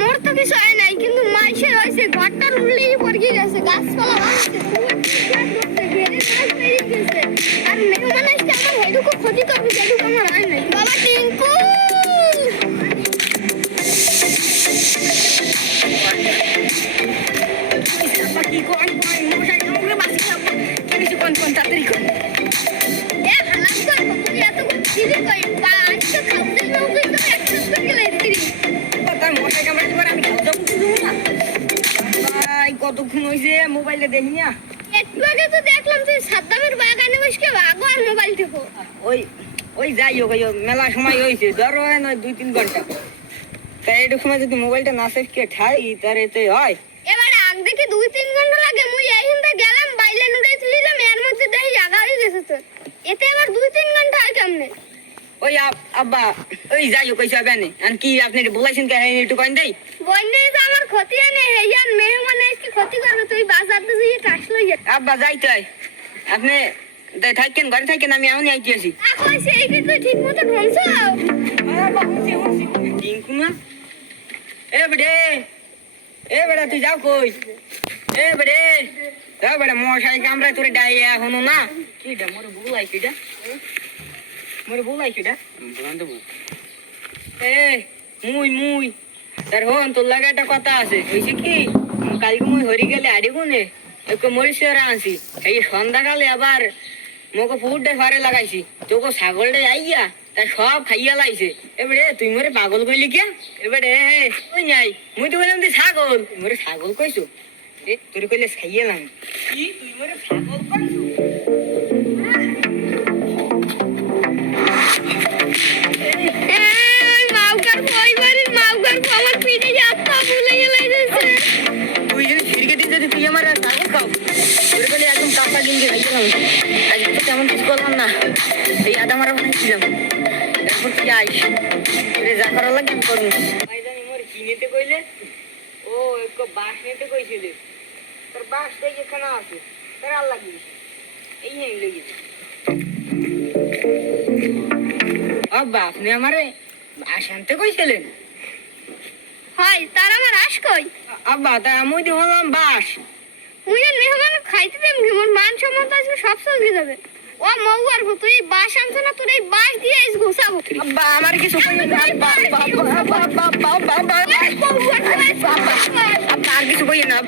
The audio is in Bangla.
মোর তো কিছু হয় নাই, কিন্তু মাইসের হয়েছে ঘরটার উল্লেই পড়ে গেছে, গাছপালা ভাঙছে, আর মেহমান আসছে আমার হেডুকু ক্ষতি করবে, যেটুকু আমার হয় নাই। বাবা টিঙ্কু কি কোন কোন মশাই আমাকে বাঁচি খাবো, কিছু কোন কোন তাড়াতাড়ি কোন এ হালাত কর তুই এত দিদি কই বা আজকে খাওতে না তুই তো একটু করে গেলে দিদি কথা মশাই কামড়াতে পারে আমি খাওয়া যাবো না ভাই। কতক্ষণ হইছে মোবাইলে দেখি না, একটু আগে তো দেখলাম তুই সাদ্দামের বাগানে বসে ভাগো আর মোবাইল টিপো। ওই ওই যাই হোক মেলা সময় হয়েছে, ধরো হয় না 2-3 ঘন্টা, তাই একটু সময় যদি মোবাইলটা না সেটকে ঠাই তার এতে হয়। এবার আগ দেখি 2-3 ঘন্টা লাগে, মুই এইখানটা গেলাম বাইলে নুড়ে তুলিলাম, এর মধ্যে দেখি আগা হয়ে গেছে তো, এতে আবার 2-3 ঘন্টা হয় কেমনে? ওই আব্বা ওই যাই হোক কইছে বেনে আর কি আপনি বলাইছেন কে হ্যাঁ একটু কইন দেই বন্যে তো আমার ক্ষতি হয় না, হেয়ান মেহমান এসে ক্ষতি করবে, তুই বাজার দিয়ে গিয়ে টাস লই যা। আব্বা যাইতাই আপনি থাকেন ঘরে থাকেন, আমি এমনই আইতেছি। কইছে এই কি তুই ঠিকমতো ঢংছো বাবা হুঁসি টিঙ্কু না এ বেটা তুই যাও কই এ বেটা মশাই কামড়ায় তোরে ডাইয়া হনো না কিটা মোরে বুলাই কিটা এ মুই তার হন তোর লাগে একটা কথা আছে, হয়েছে কি কালকে মুই হরি গেলে আড়ি গুনে একটু মরিচরা আনছি, এই সন্ধ্যাকালে আবার মোকে পুকুরটা ফারে লাগাইছি, তোকে ছাগলটা আইয়া তার সব খাইয়া লাইছে। এবারে তুই মোরে পাগল কইলি কে? এবারে ওই নাই মুই তো বললাম তুই ছাগল, মোরে ছাগল কইছো এ তোর কইলে খাইয়ালাম কি তুই মোরে ছাগল কইছো? তুই যদি ছিড়কে দিতে তুই আমার ছাগল খাও, তোর কইলে একদম কাঁচা ডিম দিয়ে খাইয়ালাম, আজকে তো তেমন কিছু করলাম না, এই আদা মারা বানাইছিলাম, এখন তুই আইস তোরে যা করার লাগে আমি করবো। ভাই জানি মোর কি নিতে কইলে? ও একটু বাঁশ নিতে কইছিলে, তোর বাঁশটা এখানে আছে, তোর আর লাগবে এই নিয়ে লেগেছে। আব্বা আপনি আমারে বাঁশ আনতে কইছিলেন? হয় তার আমার আশ কই আব্বা, তা আমি দি হলাম বাঁশ, মুই মেহমান খাইতে দেম কি মোর মান সম্মান আজকে সব চলে যাবে। ও মৌয়ার গো তুই বাঁশ আনছ না, তোর এই বাঁশ দিয়ে এস ঘুষাবো। আব্বা আমার কিছু কই না, আব্বা আর কিছু কই না।